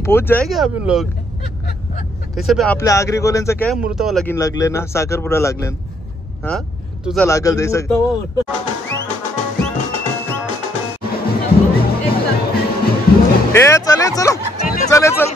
पोच जाएंगे अभी लोग तसे पे आपल्या आगरी कोल्यांचं काय मूर्तावा लगीन लागले ना साखरपुडा लागले हा तुझा लागल ते ए चले चलो चले चल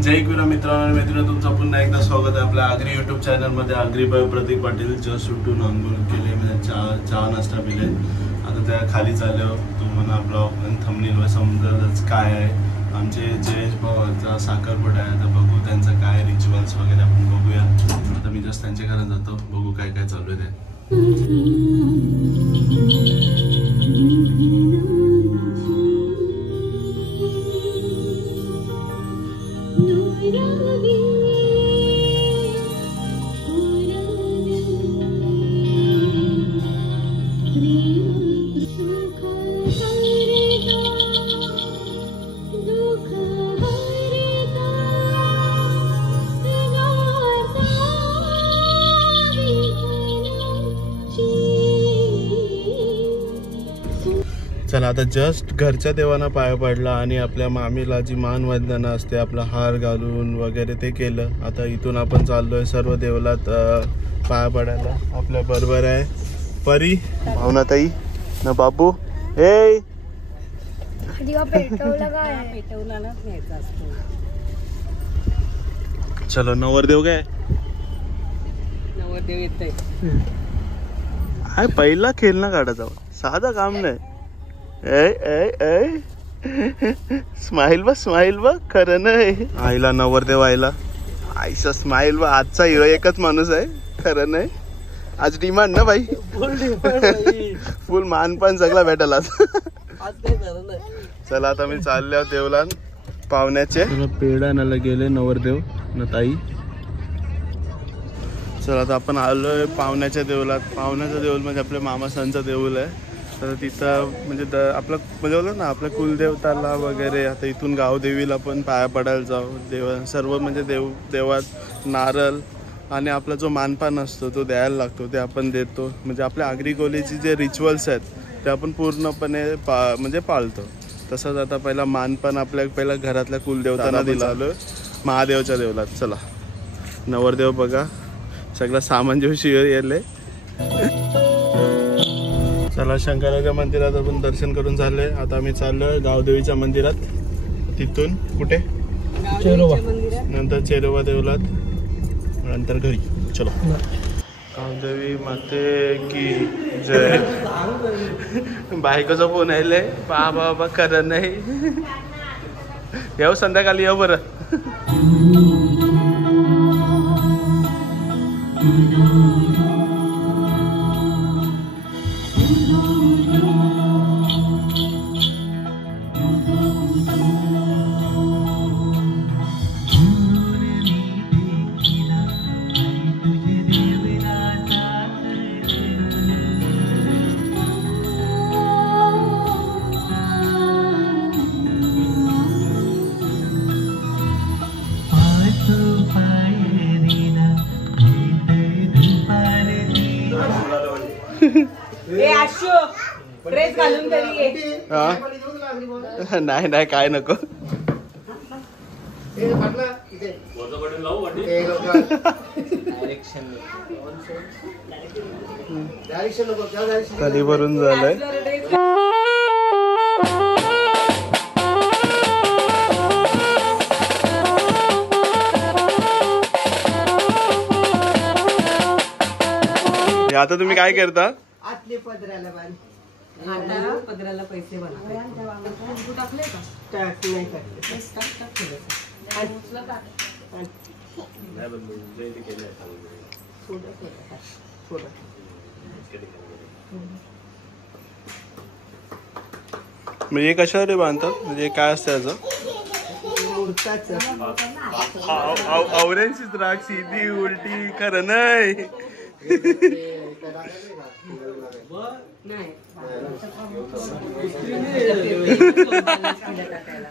जय गुरु मित्रांनो आणि मैत्रिणी तुमचं पुन्हा एकदा स्वागत आहे आपल्या आगरी युट्यूब चॅनल मध्ये आगरी बाय प्रतीक पाटील जस्ट उठून अंघोळ केले म्हणजे चहा नाश्ता पिले आता त्या खाली चाललो तुम्हाला ब्लॉग आणि थंबनेल वर समजलंच काय आहे आमचे जयेश भावाचा साखरपुडा आहे आता बघू त्यांचं काय रिच्युअल्स वगैरे आपण बघूया आता मी जस्ट त्यांच्या घरात जातो बघू काय काय चालू आहे ते चला आता जस्ट घरच्या देवांना पाया पडला आणि आपल्या मामीला जी मानवंदना असते आपला हार घालून वगैरे ते केलं आता इथून आपण चाललोय सर्व देवलात पाया पडायला आपल्या बरोबर आहे परी भावनाताई ना बाबू हे चलो नवरदेव काय नवरदेव येतोय पहिला खेळणं काढायचा साधा काम नाही स्माइल बा खरं नाही आईला नवरदेव आईला आईचा स्माइल बा आजचा हिरो एकच माणूस आहे खरं नाही आज डिमांड ना भाई फुल मानपान सगळा भेटायला चला आता मी चालले देवला पाहुण्याचे पेढा नाला गेले नवरदेव न ताई चला आता आपण आलोय पाहुण्याच्या देवलात पाहुण्याचं देऊळ म्हणजे आपल्या मामासांचं देऊळ आहे तर तिथं म्हणजे आपलं म्हणजे बोलतो ना आपल्या कुलदेवताला वगैरे आता इथून गावदेवीला पण पाया पडायला जाऊ सर्व म्हणजे देवात नारळ आणि आपला जो मानपान असतो तो द्यायला लागतो ते आपण देतो म्हणजे आपल्या आगरी कोलीचे जे रिच्युअल्स आहेत ते आपण पूर्णपणे म्हणजे पाळतो तसंच आता पहिला मानपान आपल्या पहिला घरातल्या कुलदेवतांना दिला आलो महादेवच्या देवलात चला नवरदेव बघा सगळं सामान जेवशी येले चला शंकराच्या मंदिरात आपण दर्शन करून झालंय आता आम्ही चाललोय गावदेवीच्या मंदिरात तिथून कुठे नंतर चेरोबा देवलात नंतर घरी चलो गावदेवी माते की जय बायकोचा फोन आले बाबा खरं नाही येऊ संध्याकाळी येऊ बरं नाही काय नको कधी भरून झालंय आता तुम्ही काय करता आतले पदराला बांध पदराला पैसे टाकले का नाही म्हणजे कशावर बांधतात म्हणजे काय असतं त्याचं औऱ्यांची द्राक्ष सीधी उलटी खरं नाही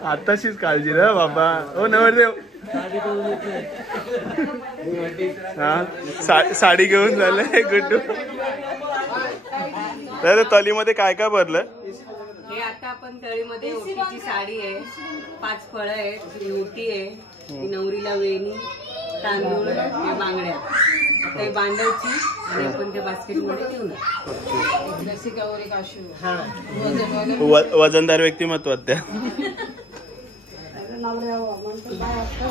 आताशीच काळजी रे बाबा. ओ नवरदेव हा साडी घेऊन झाले गुड्डू. तर तलीमध्ये काय काय भरलं? हे आता आपण तळीमध्ये ओटीची साडी आहे, 5 फळं आहेत, ओटी आहे, नवरीला वेणी, तांदूळ, हे बांगड्या, आता हे बांधायची आणि आपण त्या बास्केटमध्ये ठेवून. वजनदार व्यक्तिमत्व त्या.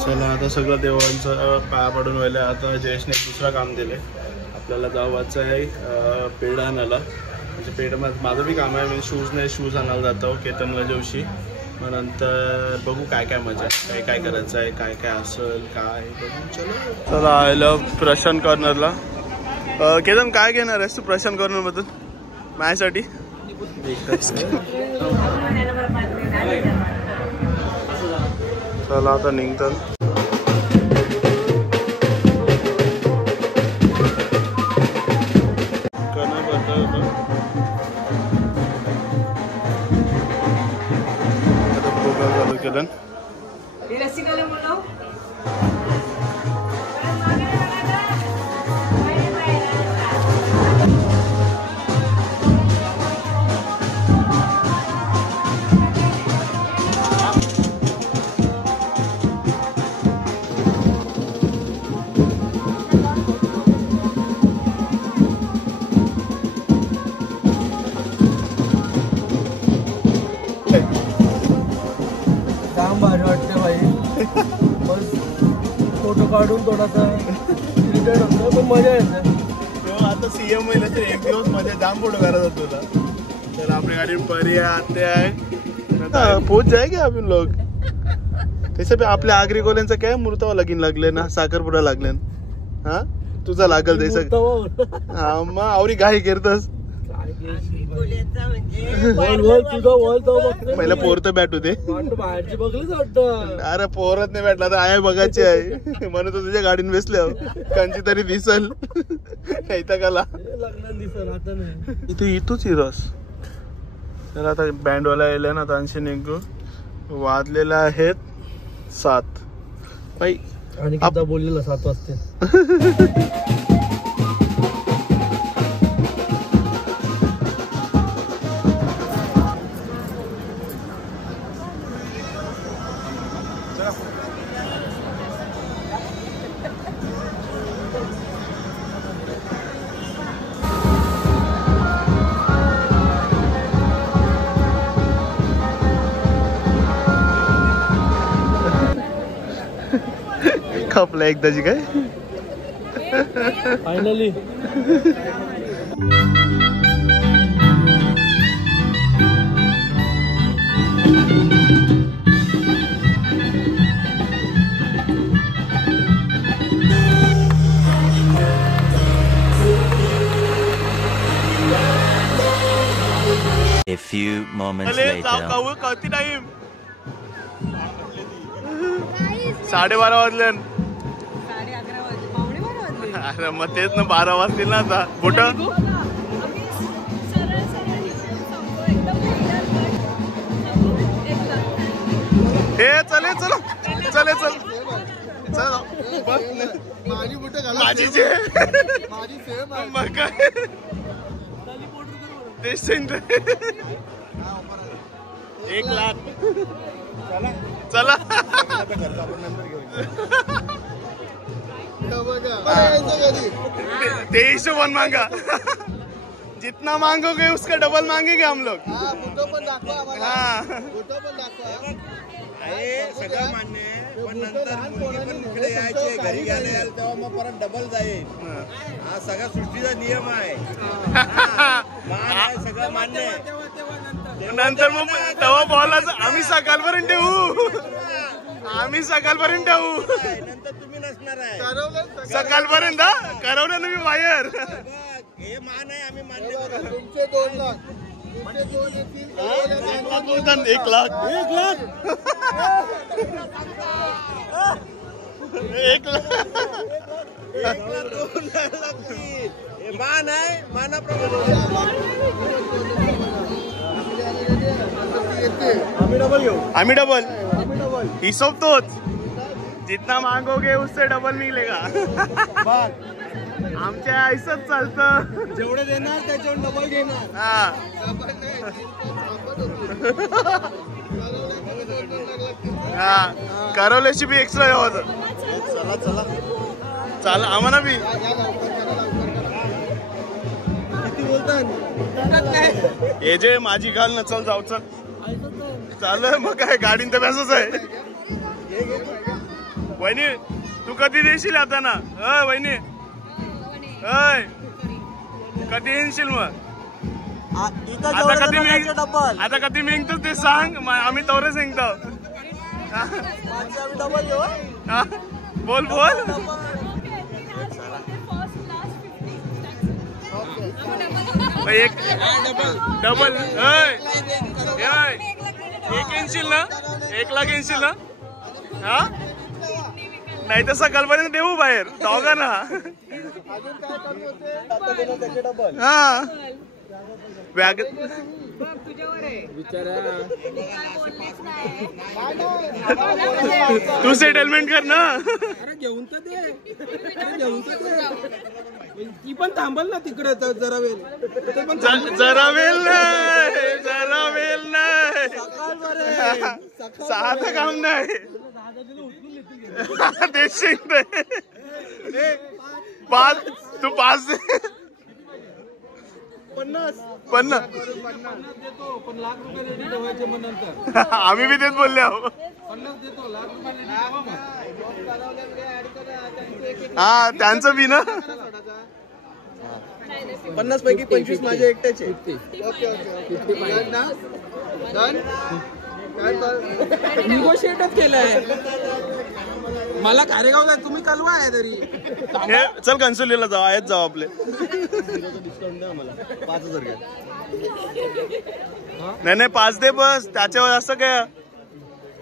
चला आता सगळं देवांचं पाया पडून व्हायला. आता जयेशने दुसरा काम दिले आपल्याला. जावाचं आहे पेढा आणायला. म्हणजे पेढा माझं बी काम आहे. मी शूज आणायला जातो केतनला जोशी. मग नंतर बघू काय काय मजा, काय काय करायचं आहे, काय काय असेल काय बघू. चलो चला आयला प्रशांत कॉर्नरला. केतन काय घेणार आहेस तू प्रशांत कॉर्नर मधून माझ्यासाठी? चला आता निघतात. फोटो काढून थोडासा इरिटेट होतो पण मजा येते. आता सीएम होईल तर एक दिवस मजा जाम फोटो करायचा तुला. तर आपली गाडी परी आते आहे पोच जाएगी आपण लोग. तसे आपल्या आगरी कोल्यांचं काय मूर्तावा लगीन लागले ना, साखरपुडा लागले. हा तुझा लागल ते सगळं. हा मग आवरी घाई करतस. पहिला पोर तर बॅट होते. बाहेरची बघलीच वाटतं. अरे पोरच नाही भेटला तर आहे बघायची आहे म्हणून तू तुझ्या गाडीने बसल्या कंची तरी दिसल. कला दिसल आता नाही इथे इथूच हिरस. तर आता बँडवाला यायला ना तांशी निघू. वाजलेला आहेत 7 बाई. आणि आता बोललेला 7 वाजते. खपला एकदाची काय finally. A few moments later. कळती टाइम 12:30 वाजले. अरे मग तेच ना 12 वाजतील ना आता. कुठं हे चले चलो चले चल चल माझी बुट माझी जे मग काय तेच 1 लाख. चला ते हिशोबन मांगा. जितना मांगोगे उसका डबल मांगेंगे हम लोग. हाँ सगळं मान्य आहे पण नंतर मुलगी पण इकडे यायचे घरी घ्यायला याल तेव्हा मग परत डबल जाईल. हा सगळा सृष्टीचा नियम आहे. सगळं मान्य आहे. नंतर मग तेव्हा बॉलाच आम्ही सकाळपर्यंत ठेवू. आम्ही सकाळपर्यंत ठेवू. नंतर तुम्ही नसणार आहे सकाळपर्यंत. करवलं ना मी बाहेर. हे मान आहे आम्ही मान्य करतो. तुमचे 2 लाख 1 लाख 1 लाख 1 लाख 2 लाख. हे मान आहे मानाप्रमाणे आम्ही डबल घेऊ. आम्ही डबल हिशोब तोच. जितना मागोगे उससे डबल मिलेगा. आमच्या आईसच चालतं. जेवढे देणार त्याच्यावर डबल घेणार. हा हा करवल्याची बी एक्स्ट्रा यावं. चला चला चाल आम्हाला बी. किती बोलतात हे जे माझी घाल न चल जाऊ चल. चाल मग काय गाडीन तर बॅसच आहे. वहिनी तू कधी देशील आता ना. वहिनी अय कधी येशील मग. आता कधी मिळतोच ते सांग. आम्ही तवरे सांगतो. बोल बोल. एक डबल. एक येशील ना. 1 लाख येशील ना. हा नाही तर सकाळपर्यंत देऊ बाहेर दोघांना. हा बॅग तू सेटलमेंट कर ना. घेऊन तर दे. ती पण थांबल ना तिकडे तर जरा वेळ. जरा वेळ नाही. जरा वेळ नाही. साधं काम नाही. देशील नाही. 5 तू 5 दे. 50 देतो पण लाख रुपये रेडी ठेवायचे मग नंतर. आम्ही बी तेच बोलले आहो. 50 देतो लाख रुपये रेडी ठेवा मग. हा त्यांचं बी ना. 50 पैकी 25 माझे एकट्याचे. निगोशिएटच केलंय. मला कारेगावला तुम्ही कलवा आहे तरी. हे चल कन्सोलीला जाऊ. आहेत जाऊ आपले. डिस्काउंट द्या मला 5000 घ्या. नाही 5 दे बस. त्याच्यावर असं काय.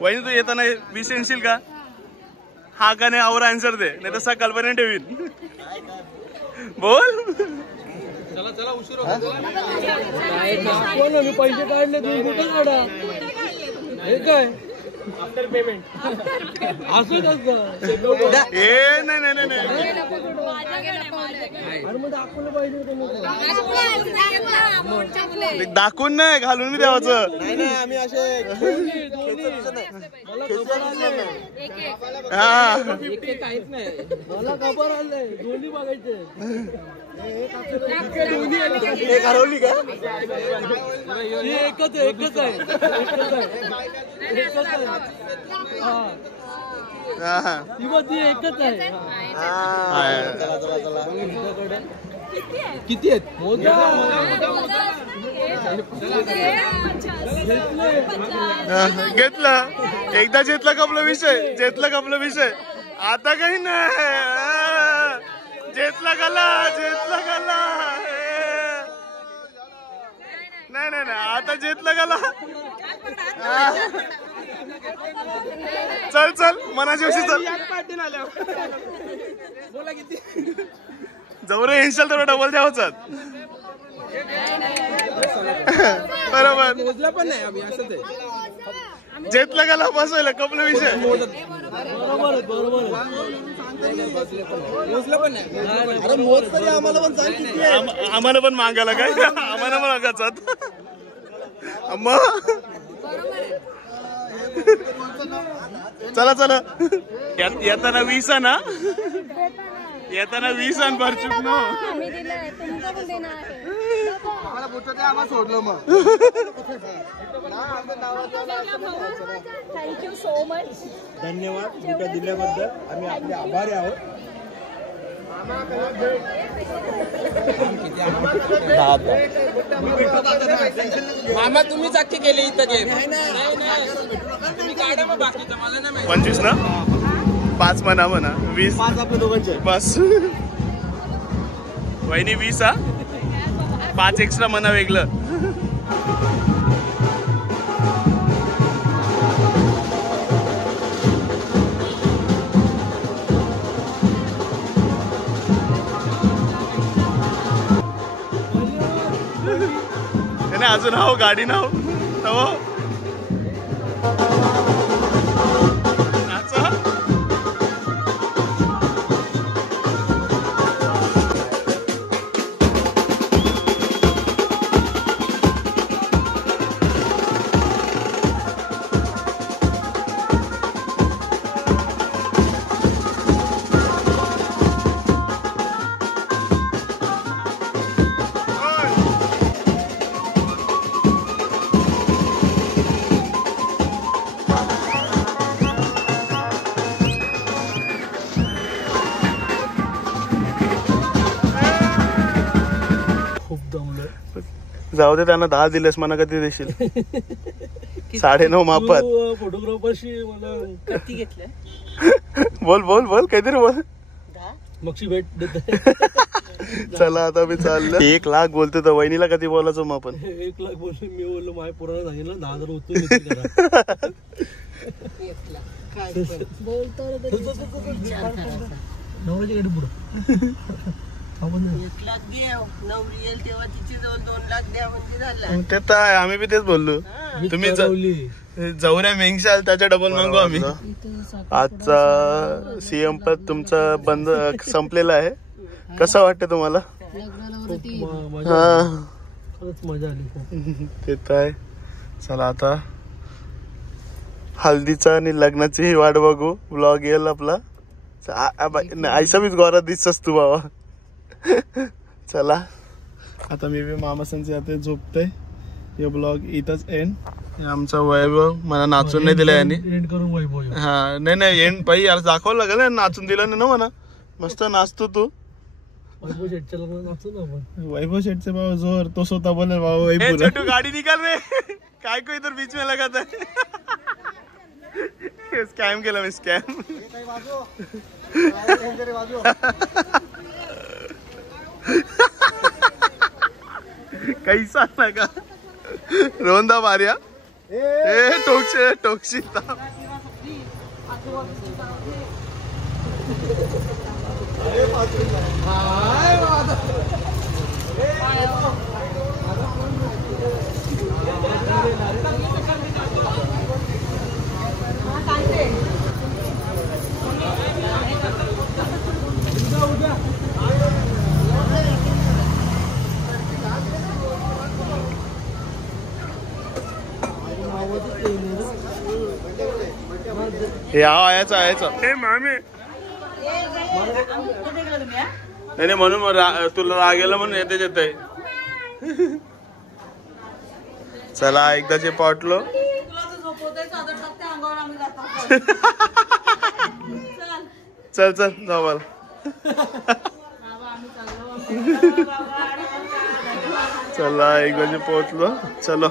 वहिनी तू येताना 20 येशील का. हा का नाही आवर आन्सर दे. नाही तर सकाळपर्यंत ठेवीन. बोल. चला चला उशीर होतो. मी पैसे काढले तुम्ही कुठे काढा. हे काय आफ्टर पेमेंट असं ए नाही नाही नाही नाही. अरे मग दाखवलं पाहिजे. दाखवून नाही घालून मी द्यावाचं. नाही ना आम्ही असे हा काहीच नाही. मला खबर आलंय. दोन्ही बघायचे. हरवली का. एकच आहे. एकच आहे. एकच आहे. हा ती एकच आहे. चला चला चला. किती आहेत. घेतलं. एकदा घेतला कपला विषय. घेतला कपला विषय. आता काही नाही. घेतला गला. घेतला गला. नाही नाही नाही आता घेतला गला. चल चल मनाची अशी चल. बोला किती. जवळ येशील तर डबल द्यावच. बरोबर. मोजला पण नाही आम्ही. असंच आहे. जेतला गेला बसवायला कपला विषय. बरोबर बरोबर. मोजलं पण नाही. अरे मोज तरी आम्हाला पण सांग किती आहे. आम्हाला पण मागायला काय. आम्हाला पण मागायचं. चला चला. येताना 20 ना. येताना 20 आण भरचूक नो. आम्हाला सोडलं मग. Thank you so much. धन्यवाद बुटा दिल्याबद्दल. आम्ही आपले आभारी आहोत. मामा तुम्ही चाकी केली इथं गेम. तुम्ही काढा मग बाकीचं मला नाही. 25 ना. 5 म्हणा म्हणा. 20 आपल्या दोघांचे बस. वहिनी 20 हा. 5 एक्स्ट्रा म्हणा वेगळं. अजून हाव गाडी नाव नाचा. जमलं. जाऊ दे, त्यांना 10 दिलेस, मला कधी देशील? 9.5 मापात. फोटोग्राफरशी मला किती घेतलंय? बोल बोल बोल, काहीतरी बोल. मक्षी भेट देत. चला आता मी चाललो. 1 लाख बोलतो तर वहिनीला कधी बोलायचो मग आपण? 1 लाख बोललो मी, बोललो माझ्या पुराणा सांगितलं 10,000 होतो. नवऱ्याच्या गाडी पुढं आपण 1 लाख दे, नवरी येईल तेव्हा तिची जवळ 2 लाख द्या म्हणजे झालं. ते तर आहे, आम्ही बी तेच बोललो. तुम्ही जवऱ्या मेंगशाल त्याच्या डबल मागू आम्ही. आजचा सीएम पद तुमचा बंद संपलेला आहे. कसं वाटतं तुम्हाला? मजा आली. ते तर आहे. चला आता हल्दीचा आणि लग्नाची वाट बघू. ब्लॉग येईल आपला. आयसा बीच गोरा दिसतस तू बाबा. चला आता मी बी मामासांचे आता झोपतोय. हे ब्लॉग इथंच एंड. आमचा वैभव मला नाचून नाही दिला यांनी. एंड करून वैभव. हा नाही एंड पाहिजे यार, दाखवावं लागेल. नाचून दिलं नाही ना मला. मस्त नाचतो तू. वैभव शेटच्या लग्नात नाचतो ना आपण. वैभव शेटचे बाबा जोर, तो स्वतः बोले बाबा वैभव गाडी निकाल रे. काय को इधर बीच में लगाता है. स्कॅम केला मी, स्कॅम. कैसा लगा रोंदा मारिया. टोकशे टोकशी. यायचं हे मामी. नाही म्हणून तुला रागेला म्हणून येते. चला एकदाचे पावटलो. चल चल जाऊ मला. चला 1 वाजे पोहोचलो. चलो.